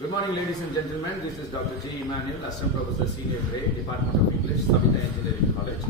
Good morning, ladies and gentlemen. This is Dr. J. Immanuel, Assistant Professor Senior Grade, Department of English, Savita Engineering College,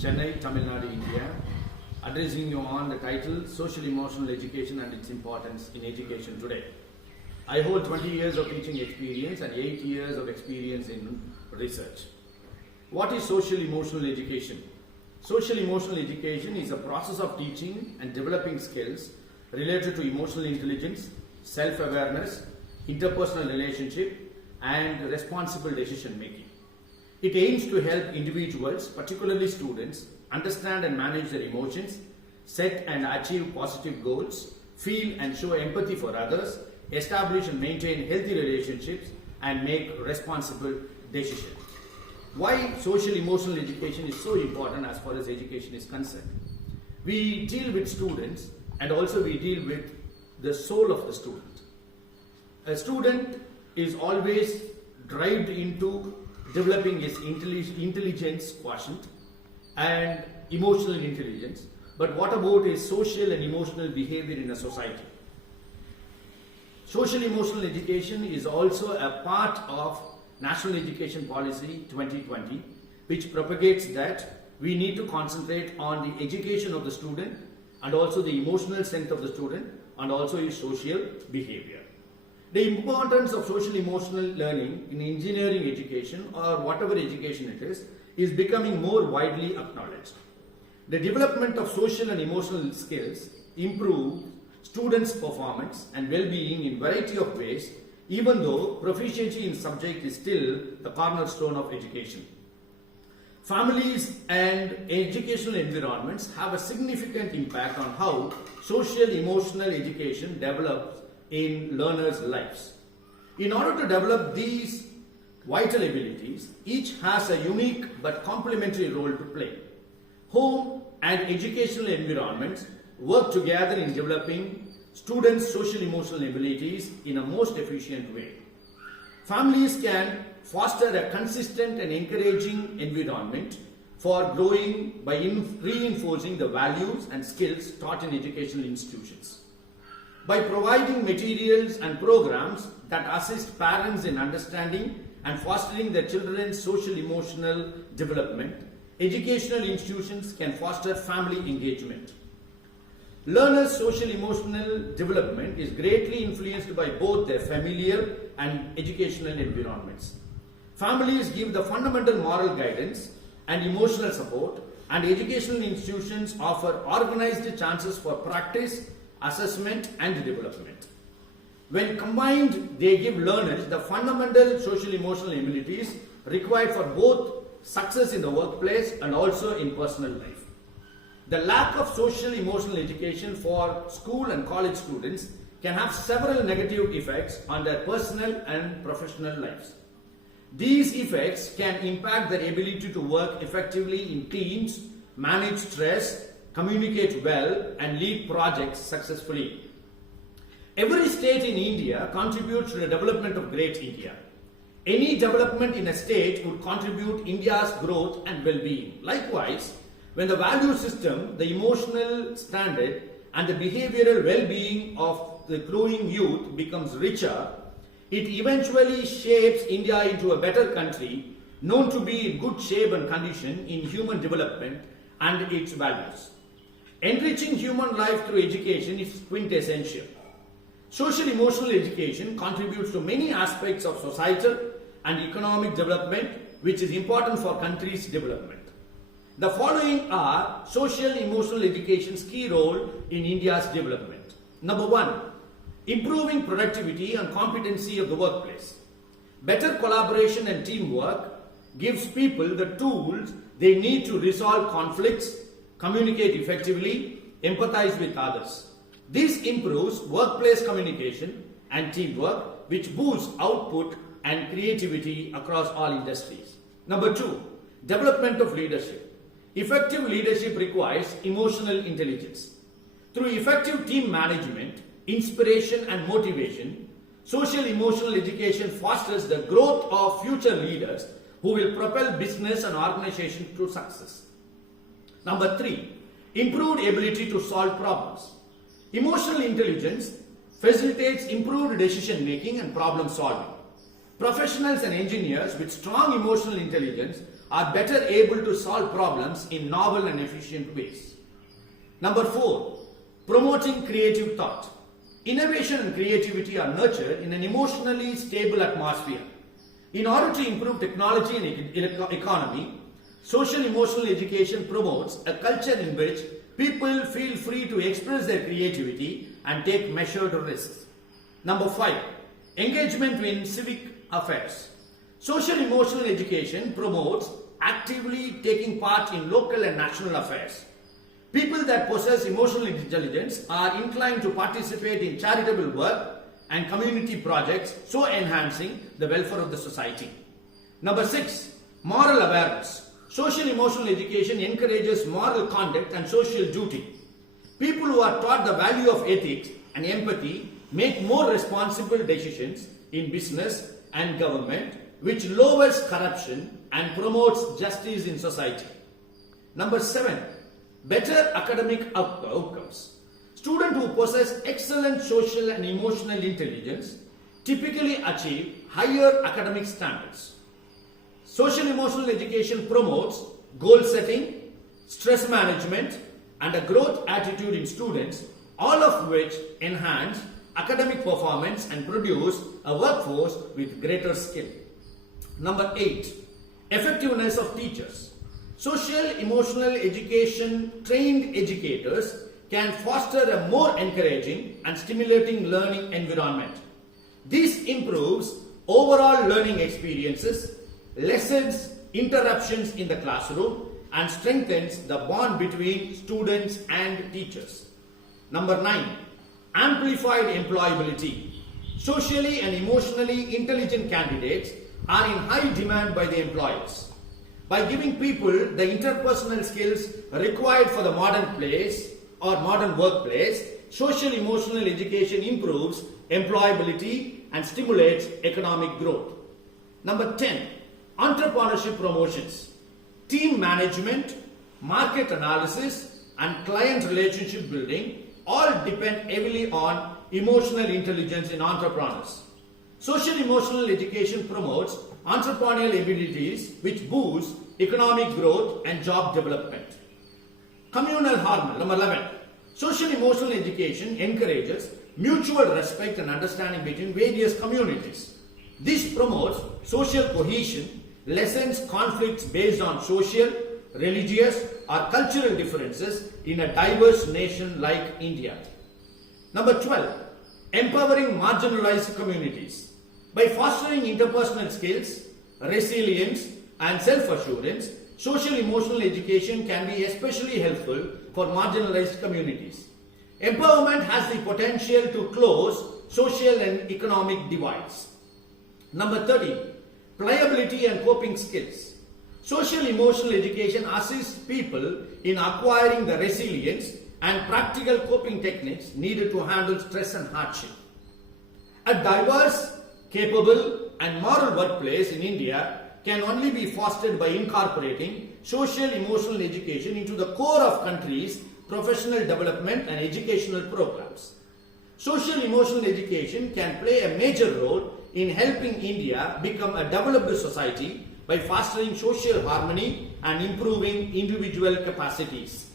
Chennai, Tamil Nadu, India, addressing you on the title Social Emotional Education and its Importance in Education Today. I hold 20 years of teaching experience and 8 years of experience in research. What is social emotional education? Social emotional education is a process of teaching and developing skills related to emotional intelligence, self-awareness, interpersonal relationship, and responsible decision making. It aims to help individuals, particularly students, understand and manage their emotions, set and achieve positive goals, feel and show empathy for others, establish and maintain healthy relationships, and make responsible decisions. Why social emotional education is so important as far as education is concerned? We deal with students and also we deal with the soul of the student. A student is always driven into developing his intelligence quotient and emotional intelligence, but what about his social and emotional behavior in a society? Social emotional education is also a part of National Education Policy 2020, which propagates that we need to concentrate on the education of the student and also the emotional strength of the student and also his social behavior. The importance of social emotional learning in engineering education or whatever education it is becoming more widely acknowledged. The development of social and emotional skills improves students' performance and well-being in variety of ways, even though proficiency in subject is still the cornerstone of education. Families and educational environments have a significant impact on how social emotional education develops in learners' lives. In order to develop these vital abilities, each has a unique but complementary role to play. Home and educational environments work together in developing students' social emotional abilities in a most efficient way. Families can foster a consistent and encouraging environment for growing by reinforcing the values and skills taught in educational institutions. By providing materials and programs that assist parents in understanding and fostering their children's social emotional development, educational institutions can foster family engagement. Learners' social emotional development is greatly influenced by both their familial and educational environments. Families give the fundamental moral guidance and emotional support, and educational institutions offer organized chances for practice, assessment, and development. When combined, they give learners the fundamental social emotional abilities required for both success in the workplace and also in personal life. The lack of social emotional education for school and college students can have several negative effects on their personal and professional lives. These effects can impact their ability to work effectively in teams, manage stress, communicate well, and lead projects successfully. Every state in India contributes to the development of great India. Any development in a state would contribute India's growth and well-being. Likewise, when the value system, the emotional standard, and the behavioral well-being of the growing youth becomes richer, it eventually shapes India into a better country, known to be in good shape and condition in human development and its values. Enriching human life through education is quintessential. Social emotional education contributes to many aspects of societal and economic development, which is important for countries' development. The following are social emotional education's key role in India's development. Number 1, improving productivity and competency of the workplace. Better collaboration and teamwork gives people the tools they need to resolve conflicts, communicate effectively, empathize with others. This improves workplace communication and teamwork, which boosts output and creativity across all industries. Number 2, development of leadership. Effective leadership requires emotional intelligence. Through effective team management, inspiration, and motivation, social emotional education fosters the growth of future leaders who will propel business and organization to success. Number 3, improved ability to solve problems. Emotional intelligence facilitates improved decision making and problem solving. Professionals and engineers with strong emotional intelligence are better able to solve problems in novel and efficient ways. Number 4, promoting creative thought. Innovation and creativity are nurtured in an emotionally stable atmosphere. In order to improve technology and economy, social emotional education promotes a culture in which people feel free to express their creativity and take measured risks. Number 5, engagement in civic affairs. Social emotional education promotes actively taking part in local and national affairs. People that possess emotional intelligence are inclined to participate in charitable work and community projects, so enhancing the welfare of the society. Number 6, moral awareness. Social emotional education encourages moral conduct and social duty. People who are taught the value of ethics and empathy make more responsible decisions in business and government, which lowers corruption and promotes justice in society. Number 7, better academic outcomes. Students who possess excellent social and emotional intelligence typically achieve higher academic standards. Social emotional education promotes goal setting, stress management, and a growth attitude in students, all of which enhance academic performance and produce a workforce with greater skill. Number 8, effectiveness of teachers. Social emotional education trained educators can foster a more encouraging and stimulating learning environment. This improves overall learning experiences, lessens interruptions in the classroom, and strengthens the bond between students and teachers. Number 9, amplified employability. Socially and emotionally intelligent candidates are in high demand by the employers. By giving people the interpersonal skills required for the modern place or modern workplace, social emotional education improves employability and stimulates economic growth. Number 10, entrepreneurship promotions. Team management, market analysis, and client relationship building all depend heavily on emotional intelligence in entrepreneurs. Social emotional education promotes entrepreneurial abilities which boost economic growth and job development. Communal harmony. Number 11. Social emotional education encourages mutual respect and understanding between various communities. This promotes social cohesion, lessens conflicts based on social, religious, or cultural differences in a diverse nation like India. Number 12. Empowering marginalized communities. By fostering interpersonal skills, resilience, and self-assurance, social emotional education can be especially helpful for marginalized communities. Empowerment has the potential to close social and economic divides. Number 13, pliability and coping skills. Social emotional education assists people in acquiring the resilience and practical coping techniques needed to handle stress and hardship. A diverse, capable, and moral workplace in India can only be fostered by incorporating social emotional education into the core of country's professional development and educational programs. Social emotional education can play a major role in helping India become a developed society by fostering social harmony and improving individual capacities.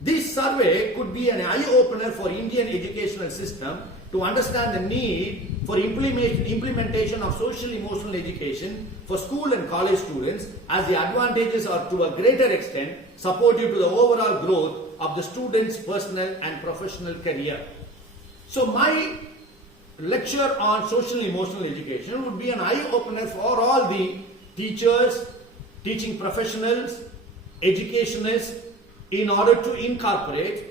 This survey could be an eye-opener for Indian educational system to understand the need for implementation of social emotional education for school and college students, as the advantages are to a greater extent supportive to the overall growth of the student's personal and professional career. So my lecture on social emotional education would be an eye-opener for all the teachers, teaching professionals, educationists, in order to incorporate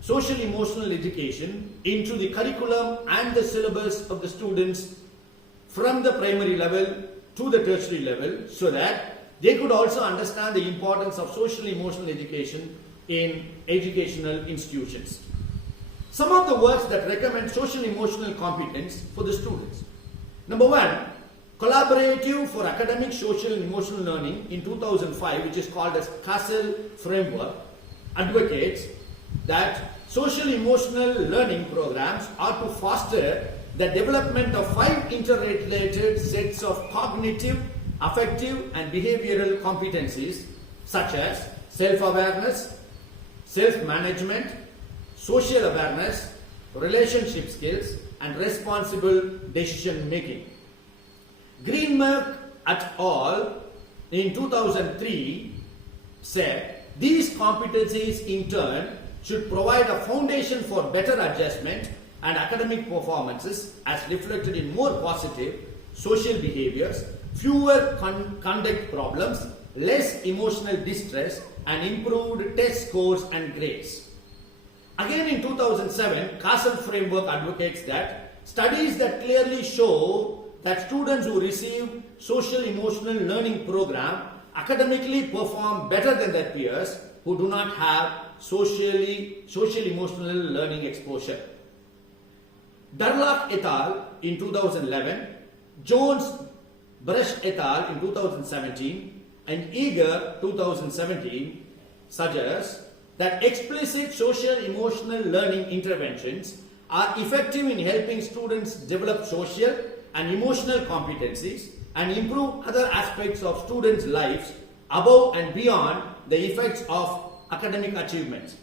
social emotional education into the curriculum and the syllabus of the students from the primary level to the tertiary level, so that they could also understand the importance of social emotional education in educational institutions. Some of the works that recommend social emotional competence for the students. Number 1, Collaborative for Academic, Social and Emotional Learning in 2005, which is called as CASEL Framework, advocates that social emotional learning programs are to foster the development of 5 interrelated sets of cognitive, affective and behavioral competencies such as self-awareness, self-management, social awareness, relationship skills and responsible decision making. Greenberg et al. In 2003 said these competencies in turn should provide a foundation for better adjustment and academic performances as reflected in more positive social behaviors, fewer conduct problems, less emotional distress and improved test scores and grades. Again in 2007, Castle framework advocates that studies that clearly show that students who receive social emotional learning program academically perform better than their peers who do not have social emotional learning exposure. Darlach et al. In 2011, Jones, Brush et al. In 2017 and Eager 2017 suggests that explicit social emotional learning interventions are effective in helping students develop social and emotional competencies and improve other aspects of students' lives above and beyond the effects of academic achievements.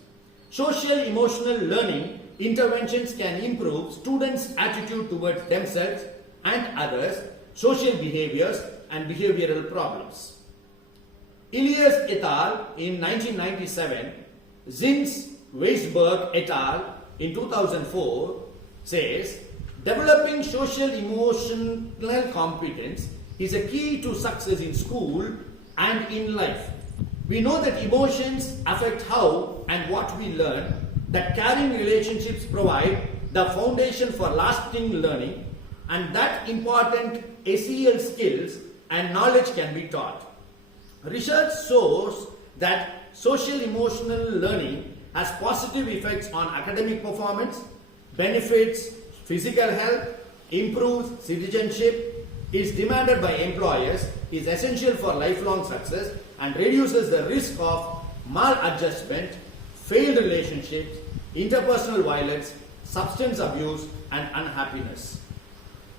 Social emotional learning interventions can improve students' attitude towards themselves and others, social behaviors and behavioral problems. Elias et al. In 1997, Zins, Weisberg et al. In 2004 says, developing social emotional competence is a key to success in school and in life. We know that emotions affect how and what we learn, that caring relationships provide the foundation for lasting learning, and that important SEL skills and knowledge can be taught. Research shows that social emotional learning has positive effects on academic performance, benefits physical health, improves citizenship, is demanded by employers, is essential for lifelong success, and reduces the risk of maladjustment, failed relationships, interpersonal violence, substance abuse, and unhappiness.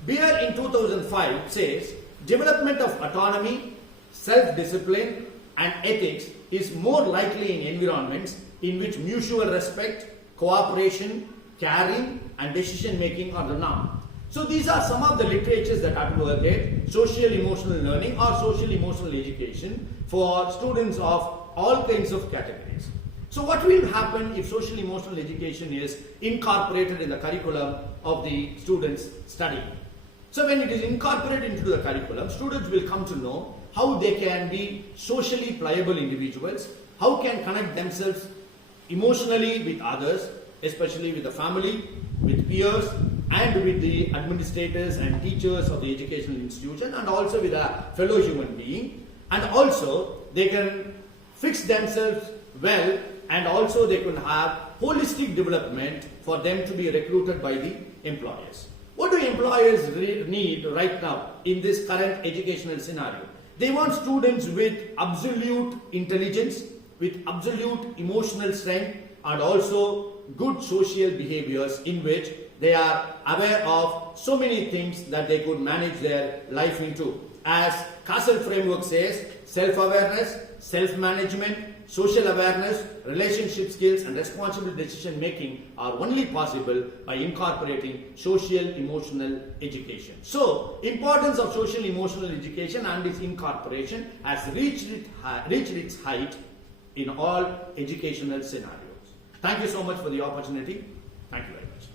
Beer in 2005 says, development of autonomy, self-discipline, and ethics is more likely in environments in which mutual respect, cooperation, caring, and decision making are the norm. So these are some of the literatures that advocate social emotional learning or social emotional education for students of all kinds of categories. So what will happen if social emotional education is incorporated in the curriculum of the students' study? So when it is incorporated into the curriculum, students will come to know how they can be socially pliable individuals, how can connect themselves emotionally with others, especially with the family, with peers, and with the administrators and teachers of the educational institution, and also with a fellow human being. And also they can fix themselves well, and also they can have holistic development for them to be recruited by the employers. What do employers need right now in this current educational scenario? They want students with absolute intelligence, with absolute emotional strength, and also good social behaviors in which they are aware of so many things that they could manage their life into. As Castle framework says, self-awareness, self-management, social awareness, relationship skills, and responsible decision making are only possible by incorporating social emotional education. So, importance of social emotional education and its incorporation has reached its height in all educational scenarios. Thank you so much for the opportunity. Thank you very much.